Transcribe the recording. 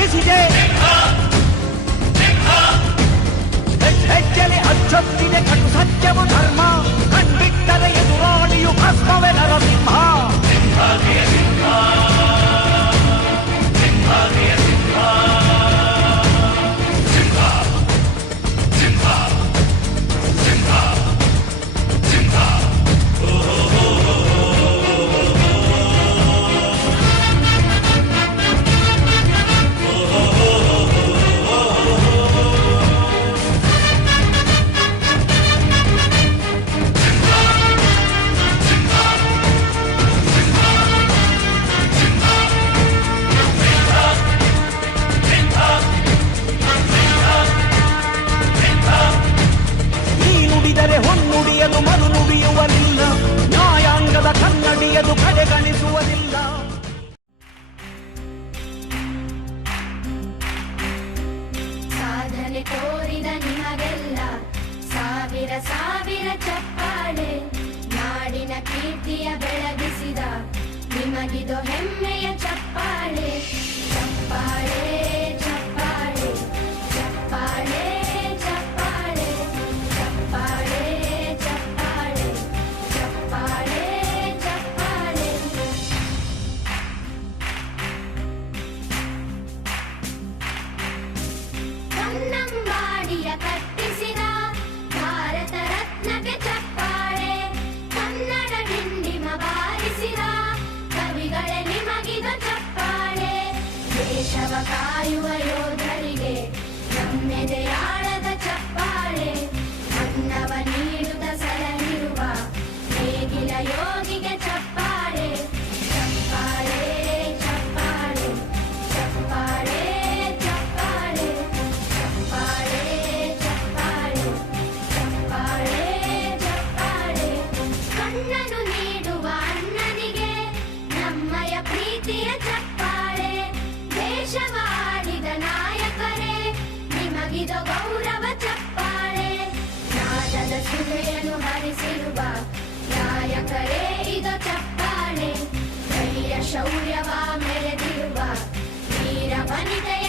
ವರ್ಧಿಸಿದೆ. ಹೆಜ್ಜೆಲೆ ಅಚ್ಚೊತ್ತಿದೆ ಕಟು ಸತ್ಯವು ಧರ್ಮ, ಕಂಡಿಟ್ಟರೆ ಎದುರಾಳಿಯು ಭಸ್ಮವೇ ನರಸಿಂಹ. ಹೊನ್ನುಡಿಯದು ಮರು ನುಡಿಯುವುದಿಲ್ಲ, ನ್ಯಾಯಾಂಗದ ಕನ್ನಡಿಯದು ಕಡೆಗಣಿಸುವುದಿಲ್ಲ. ಸಾಧನೆ ತೋರಿದ ನಿಮಗೆಲ್ಲ ಸಾವಿರ ಸಾವಿರ ಚಪ್ಪಾಳೆ, ನಾಡಿನ ಕೀರ್ತಿಯ ಬೆಳಗಿಸಿದ ನಿಮಗಿದು ಹೆಮ್ಮೆಯ ಚಪ್ಪಾಳೆ. ಚಪ್ಪಾಳೆ ಚಪ್ಪಾಳೆ ಚಪ್ಪಾಳೆ ಚಪ್ಪಾಳೆ ಚಪ್ಪಾಳೆ ಚಪ್ಪಾಳೆ ಚಪ್ಪಾಳೆ ಚಪ್ಪಾಳೆ. ಕನ್ನಂಬಾಡಿಯ ಕಟ್ಟಿಸಿದ ಭಾರತ ರತ್ನಕ್ಕೆ ಚಪ್ಪಾಳೆ, ಕನ್ನಡ ಡಿಂಡಿಮ ಬಾರಿಸಿದ ಕವಿಗಳೇ ನಿಮಗಿದು ಚಪ್ಪಾಳೆ. ದೇಶವ ಕಾಯುವ ಯೋಧರಿಗೆ ನಮ್ಮೆದೆಯಾಳದ ಚಪ್ಪಾಳೆ, ಅನ್ನವ ನೀಡುತ್ತ ಸಲಹಿರುವ ನೇಗಿಲ ಯೋಗಿಗೆ ಚಪ್ಪಾಳೆ. ಚಪ್ಪಾಳೆ ಚಪ್ಪಾಳೆ ಚಪ್ಪಾಳೆ ಚಪ್ಪಾಳೆ ಚಪ್ಪಾಳೆ ಚಪ್ಪಾಳೆ ಚಪ್ಪಾಳೆ ಚಪ್ಪಾಳೆ. ಕಣ್ಣನು ನೀಡುವ ಅಣ್ಣನಿಗೆ ನಮ್ಮಯ ಪ್ರೀತಿಯ ಚಪ್ಪಾಳೆ, ದೇಶವ ಆಳಿದ ನಾಯಕರೇ ನಿಮಗಿದು ಗೌರವ ಚಪ್ಪಾಳೆ. ನಾದದ ಸುಧೆಯನ್ನು ಹರಿಸಿರುವ ನಾಯಕರೇ ಇದು ಚಪ್ಪಾಳೆ, ಧೈರ್ಯ ಶೌರ್ಯವ ಮೆರೆದಿರುವ ವೀರ ವನಿತೆ